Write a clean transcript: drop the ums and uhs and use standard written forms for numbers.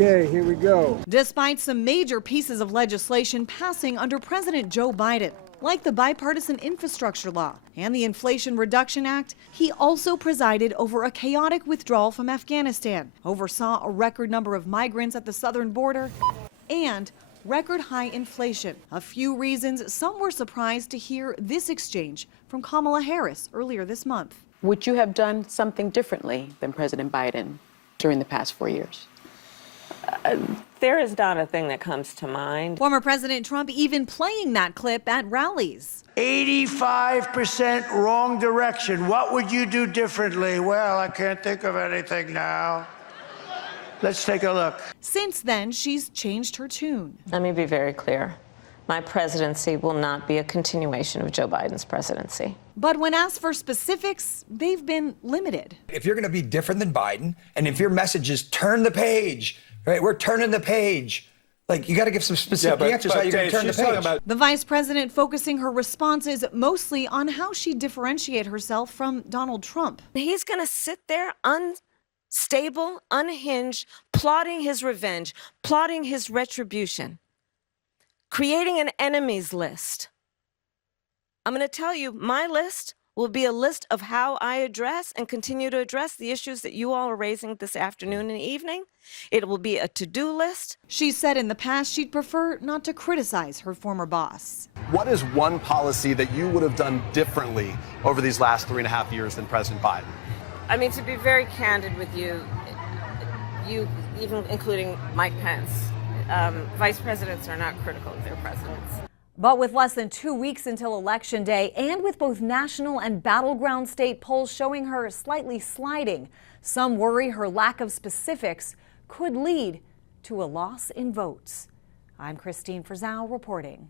Okay, here we go. Despite some major pieces of legislation passing under President Joe Biden, like the bipartisan infrastructure law and the Inflation Reduction Act, he also presided over a chaotic withdrawal from Afghanistan, oversaw a record number of migrants at the southern border, and record high inflation. A few reasons some were surprised to hear this exchange from Kamala Harris earlier this month. Would you have done something differently than President Biden during the past 4 years? There is not a thing that comes to mind. Former President Trump even playing that clip at rallies. 85% wrong direction. What would you do differently? Well, I can't think of anything now. Let's take a look. Since then, she's changed her tune. Let me be very clear. My presidency will not be a continuation of Joe Biden's presidency. But when asked for specifics, they've been limited. If you're going to be different than Biden, and if your message is turn the page, right? We're turning the page. Like, you got to give some specific answers how you're going to turn the page. The vice president focusing her responses mostly on how she differentiate herself from Donald Trump. He's going to sit there unstable, unhinged, plotting his revenge, plotting his retribution, creating an enemies list. I'm going to tell you, my list will be a list of how I address and continue to address the issues that you all are raising this afternoon and evening. It will be a to-do list. She said in the past she'd prefer not to criticize her former boss. What is one policy that you would have done differently over these last 3.5 years than President Biden? I mean, to be very candid with you, even including Mike Pence, vice presidents are not critical of their presidents. But with less than 2 weeks until Election Day, and with both national and battleground state polls showing her slightly sliding, some worry her lack of specifics could lead to a loss in votes. I'm Christine Frizzell reporting.